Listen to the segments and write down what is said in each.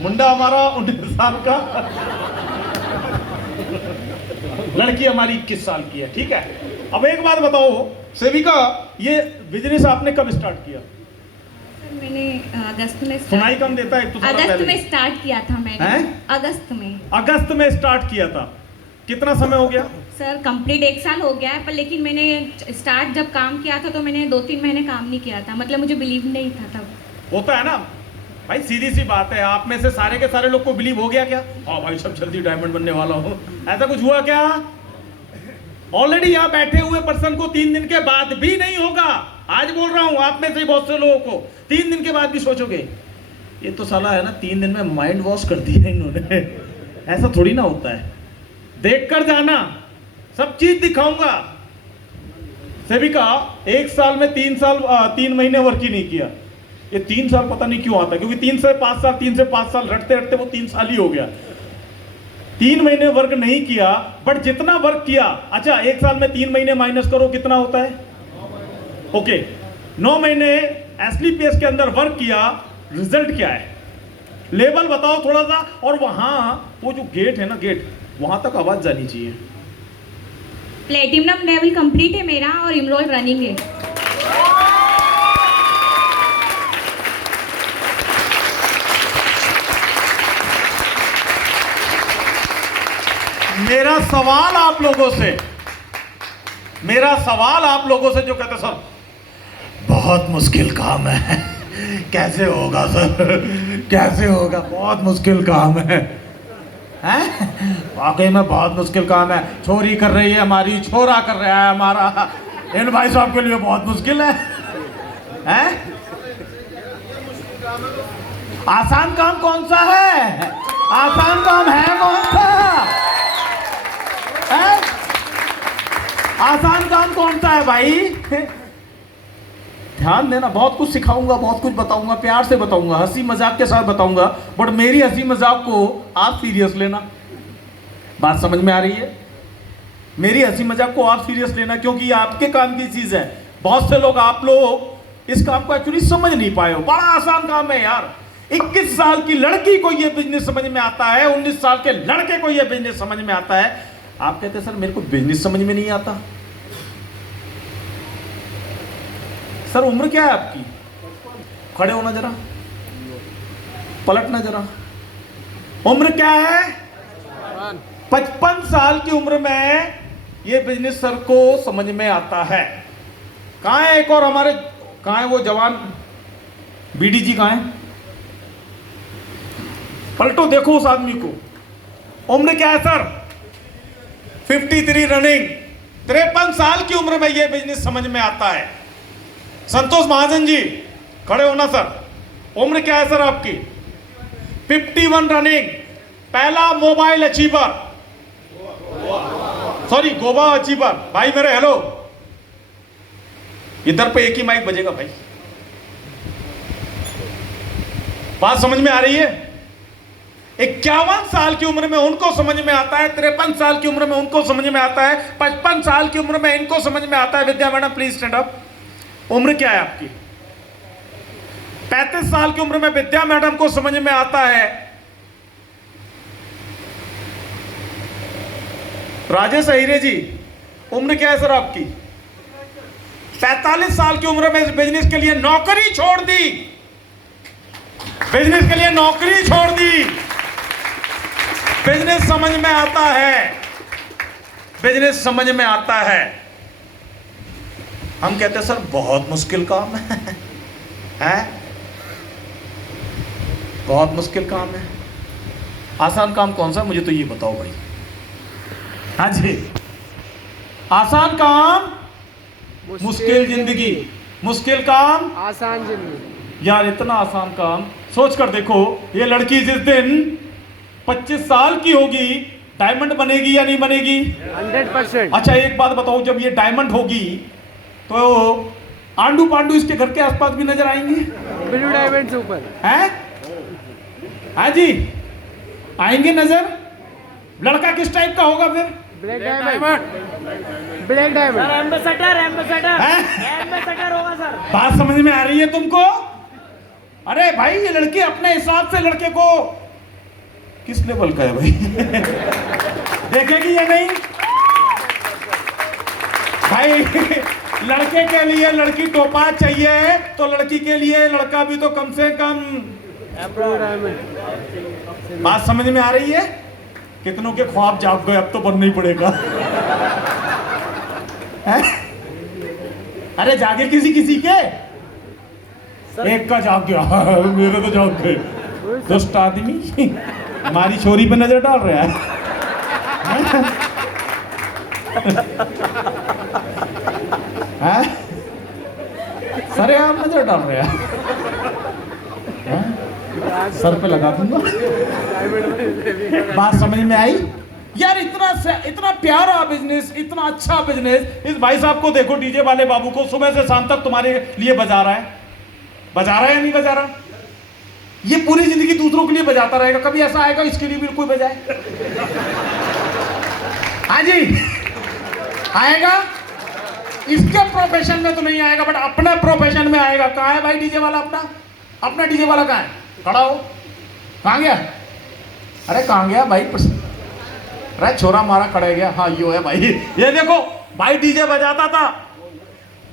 मुंडा हमारा 19 साल का, लड़की हमारी 21 साल की है। ठीक है, अब एक बात बताओ सेविका, ये बिजनेस आपने कब स्टार्ट किया? मैंने अगस्त में सुनाई कम देता है तो अगस्त में स्टार्ट किया था मैंने। अगस्त में स्टार्ट किया था। कितना समय हो गया? सर कंप्लीट 1 साल हो गया है, पर लेकिन मैंने स्टार्ट जब काम किया था तो मैंने 2-3 महीने काम नहीं किया था, मतलब मुझे बिलीव नहीं था तब। होता है ना भाई, सीधी सी बात है, आप में से सारे के सारे लोग को बिलीव हो गया क्या? हाँ भाई सब जल्दी डायमंड बनने वाला हो, ऐसा कुछ हुआ क्या? ऑलरेडी यहाँ बैठे हुए पर्सन को 3 दिन के बाद भी नहीं होगा। आज बोल रहा हूँ आप में से बहुत से लोगों को 3 दिन के बाद भी सोचोगे ये तो साला है ना 3 दिन में माइंड वॉश कर दिया इन्होंने। ऐसा थोड़ी ना होता है, देख कर जाना, सब चीज दिखाऊंगा। सेविका 1 साल में 3 महीने वर्क ही नहीं किया। ये 3 साल पता नहीं क्यों आता है, क्योंकि 3 से 5 साल रटते रटते वो 3 साल ही हो गया। 3 महीने वर्क नहीं किया, बट जितना वर्क किया, अच्छा 1 साल में 3 महीने माइनस करो कितना होता है? ओके, 9 महीने एसलीपीएस के अंदर वर्क किया, रिजल्ट क्या है? लेवल बताओ थोड़ा सा। और वहां वो जो गेट है ना, गेट वहां तक आवाज जानी चाहिए। प्लेटिनम लेवल कंप्लीट है मेरा और इमरोल रनिंग है। मेरा सवाल आप लोगों से जो कहते सर बहुत मुश्किल काम है, कैसे होगा सर, कैसे होगा, बहुत मुश्किल काम है, हैं? वाकई में बहुत मुश्किल काम है। छोरी कर रही है हमारी, छोरा कर रहा है हमारा, इन भाई साहब के लिए बहुत मुश्किल है, हैं? आसान काम कौन सा है? आसान काम है कौन सा है? आसान काम कौन सा है भाई? ध्यान देना, बहुत कुछ सिखाऊंगा, बहुत कुछ बताऊंगा, प्यार से बताऊंगा, हंसी मजाक के साथ बताऊंगा, बट मेरी हंसी मजाक को आप सीरियस लेना। बात समझ में आ रही है? मेरी हंसी मजाक को आप सीरियस लेना, क्योंकि ये आपके काम की चीज है। बहुत से लोग, आप लोग इस काम को एक्चुअली समझ नहीं पाए हो। बड़ा आसान काम है यार। 21 साल की लड़की को यह बिजनेस समझ में आता है, 19 साल के लड़के को यह बिजनेस समझ में आता है। आप कहते हैं सर मेरे को बिजनेस समझ में नहीं आता। सर उम्र क्या है आपकी? खड़े होना जरा, पलटना जरा। उम्र क्या है? 55 साल की उम्र में ये बिजनेस सर को समझ में आता है। कहां है एक और हमारे, कहां है वो जवान बीडी जी, कहां है? पलटो, देखो उस आदमी को। उम्र क्या है सर? 53 रनिंग। 53 साल की उम्र में यह बिजनेस समझ में आता है। संतोष महाजन जी खड़े होना सर। उम्र क्या है सर आपकी? 51 रनिंग। पहला mobile achiever, sorry Goa achiever. भाई मेरे हेलो, इधर पे एक ही माइक बजेगा भाई। बात समझ में आ रही है? 51 साल की उम्र में उनको समझ में आता है, 53 साल की उम्र में उनको समझ में आता है, 55 साल की उम्र में इनको समझ में आता है। विद्या मैडम प्लीज स्टैंड अप। उम्र क्या है आपकी? 35 साल की उम्र में विद्या मैडम को समझ में आता है। राजेश अहिरे जी, उम्र क्या है सर आपकी? 45 साल की उम्र में इस बिजनेस के लिए नौकरी छोड़ दी, बिजनेस के लिए नौकरी छोड़ दी। बिजनेस समझ में आता है, बिजनेस समझ में आता है। हम कहते हैं सर बहुत मुश्किल काम है, बहुत मुश्किल काम है। आसान काम कौन सा, मुझे तो ये बताओ भाई। हाँ जी, आसान काम मुश्किल जिंदगी, मुश्किल काम आसान जिंदगी। यार इतना आसान काम सोच कर देखो। ये लड़की जिस दिन 25 साल की होगी, डायमंड बनेगी या नहीं बनेगी? 100%। अच्छा एक बात बताओ, जब ये डायमंड होगी तो आंडू पांडू इसके घर के आसपास भी नजर आएंगे? ब्लू डायमंड से ऊपर हैं? हाँ जी, आएंगे नजर। लड़का किस टाइप का होगा फिर? Black diamond, black diamond. Ambassador हैं? एम्बेसडर होगा सर। बात समझ में आ रही है तुमको? अरे भाई ये लड़की अपने हिसाब से लड़के को किस लेवल का है भाई? देखेगी या नहीं भाई? लड़के के लिए लड़की टोपा चाहिए तो लड़की के लिए लड़का भी तो कम से कम। Blue diamond. बात समझ में आ रही है? कितनों के ख्वाब जाग गए, अब तो बनना ही पड़ेगा। है? अरे जागे किसी किसी के, एक का जाग गया, मेरे तो जाग गए। दुष्ट आदमी हमारी छोरी पे नजर डाल रहा है। हैं? सर आप नजर डाल रहे हैं? सर पे लगा दूंगा। बात समझ में आई यार? इतना प्यारा बिजनेस, इतना अच्छा बिजनेस। इस भाई साहब को देखो, डीजे वाले बाबू को, सुबह से शाम तक तुम्हारे लिए बजा रहा है। बजा रहा है या नहीं बजा रहा? ये पूरी जिंदगी दूसरों के लिए बजाता रहेगा, कभी ऐसा आएगा इसके लिए भी कोई बजाए? हाँ जी, आएगा? इसके प्रोफेशन में तो नहीं आएगा, बट अपने प्रोफेशन में आएगा। कहाँ है भाई डीजे वाला अपना? अपना डीजे वाला कहाँ है? खड़ा हो। कहाँ गया? अरे कहाँ गया भाई? अरे छोरा मारा खड़े गया। हाँ यो है भाई, ये देखो भाई डीजे बजाता था,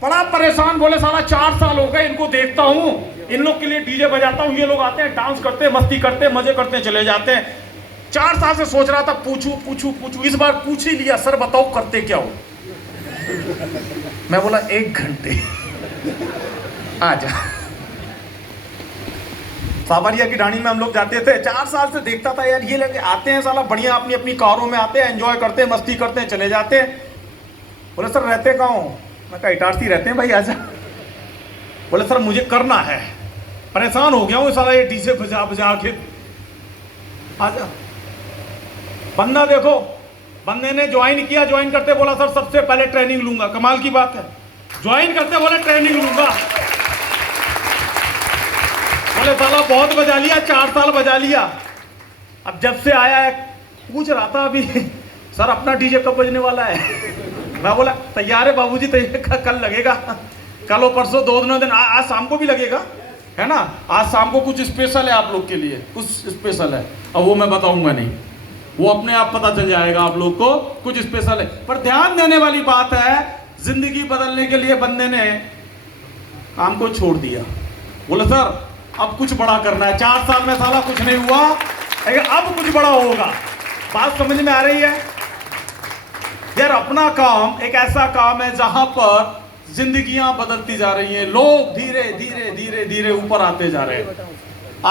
बड़ा परेशान, बोले साला 4 साल हो गए इनको देखता हूँ, इन लोग के लिए डीजे बजाता हूँ, ये लोग आते हैं, डांस करते हैं, मस्ती करते हैं, मजे करते हैं, चले जाते हैं। 4 साल से सोच रहा था पूछूं, इस बार पूछ ही लिया, सर बताओ करते क्या हो? मैं बोला 1 घंटे आजा। सावरिया की ढाणी में हम लोग जाते थे, 4 साल से देखता था यार, ये लगे आते हैं साला बढ़िया अपनी अपनी कारों में आते हैं, एंजॉय करते हैं, मस्ती करते हैं, चले जाते हैं। बोले सर रहते कहाँ हो? मैं कहा इटारसी रहते हैं भाई, आजा। बोले सर मुझे करना है, परेशान हो गया हूँ साला ये डीजे बजा बजा के, आजा। बंदा देखो, बंदे ने ज्वाइन किया, ज्वाइन करते बोला सर सबसे पहले ट्रेनिंग लूंगा। कमाल की बात है, ज्वाइन करते बोले ट्रेनिंग लूंगा। बोले साला बहुत बजा लिया, 4 साल बजा लिया। अब जब से आया है पूछ रहा था अभी, सर अपना डीजे कब बजने वाला है? मैं बोला तैयार है बाबूजी, तैयार कल लगेगा, कल और परसों 2 दिन, आज शाम को भी लगेगा, है ना? आज शाम को कुछ स्पेशल है आप लोग के लिए, कुछ स्पेशल है, और वो मैं बताऊंगा नहीं, वो अपने आप पता चल जाएगा आप लोग को, कुछ स्पेशल है। पर ध्यान देने वाली बात है, जिंदगी बदलने के लिए बंदे ने काम को छोड़ दिया। बोले सर अब कुछ बड़ा करना है, 4 साल में साला कुछ नहीं हुआ, लेकिन अब कुछ बड़ा होगा। बात समझ में आ रही है यार? अपना काम एक ऐसा काम है जहां पर जिंदगियां बदलती जा रही हैं, लोग धीरे धीरे धीरे धीरे ऊपर आते जा रहे हैं।